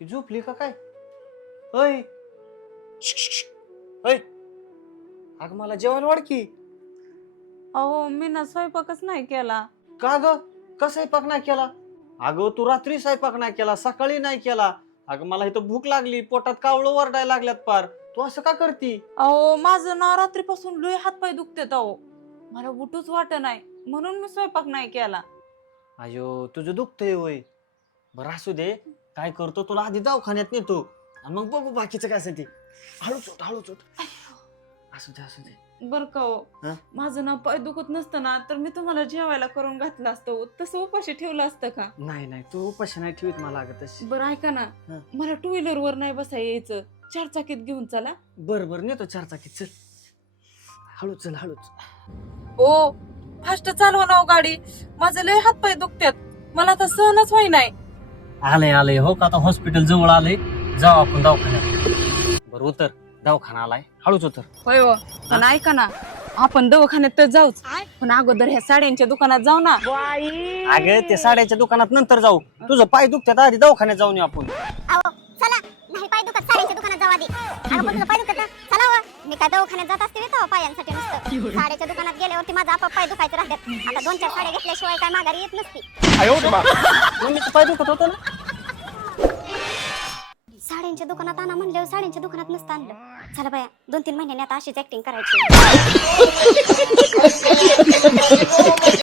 ही झोपली का काय? अय अय, अग मला जेवायला वाढ की. अहो मी ना स्वयंपाकच नाही केला. का ग? का स्वयंपाक नाही केला? अगं तू रात्री स्वयंपाक नाही केला, सकाळी नाही केला. अगं मला इथं भूक लागली, पोटात कावळं वरडायला लागल्यात पार. तू असं का करती? अहो माझं ना रात्रीपासून लय हातपाय दुखतेत अहो. मला उठूच वाटत नाही म्हणून मी स्वयंपाक नाही केला. अयो तुझं दुखतंय वय. बरं असू दे, काय करतो तुला आधी दवाखान्यात नेतो आणि मग बघू बाकीचं काय असेल ते. हळूच होत हळूच होत. असू दे असू दे. बर का हो, हं? माझं ना पाय दुखत नसतं ना तर मी तुम्हाला जेवायला करून घातलं असतं, तसं उपाशी ठेवलं असतं का? नाही नाही, तू उपाशी नाही ठेवीत मला अगं तशी. बरं ऐका ना, हं. मला टू व्हीलर वर नाही बसा यायचं, चार चाकीत घेऊन चला. बरं बरं नेतो चारचाकीत, चल. हळूच चल हळूच. ओ फास्ट चालवा ना हो गाडी, माझे लय हातपाय दुखतात, मला आता सहनच होई नाही. आलंय आलंय हो का, आता हॉस्पिटल जवळ आलंय, जाऊ आपण दवाखान्यात. बरं उतर, दवाखाना आलाय, हळूच उतर. होय हो, पण ऐका ना, आपण दवाखान्यात तर जाऊच, पण अगोदर ह्या साड्यांच्या दुकानात जाऊ ना. अगं ते साड्याच्या दुकानात नंतर जाऊ, तुझं पाय दुखतात आधी दवाखान्यात जाऊन येऊ आपण. अहो चला, नाही पाय दुखत साड्यांच्या दुकानात जाऊ आधी. अगं पण तुझं पाय दुखत ना, चला व. मी काय दवाखान्यात जात असते तेव्हा पायांसाठी नुसतं. साड्याच्या दुकानात गेल्यावरती माझा आपाप पाय दुखायचं राहतात. आता 2-4 साड्या घेतल्याशिवाय काय माघारी येत नसती. मम्मीचं पाय दुखत होतं ना. साड्यांच्या दुकानात आणा म्हणल्यावर साड्यांच्या दुकानात नसतं आणलं. चला बाया, 2-3 महिन्यांनी आता अशीच ऍक्टिंग करायची.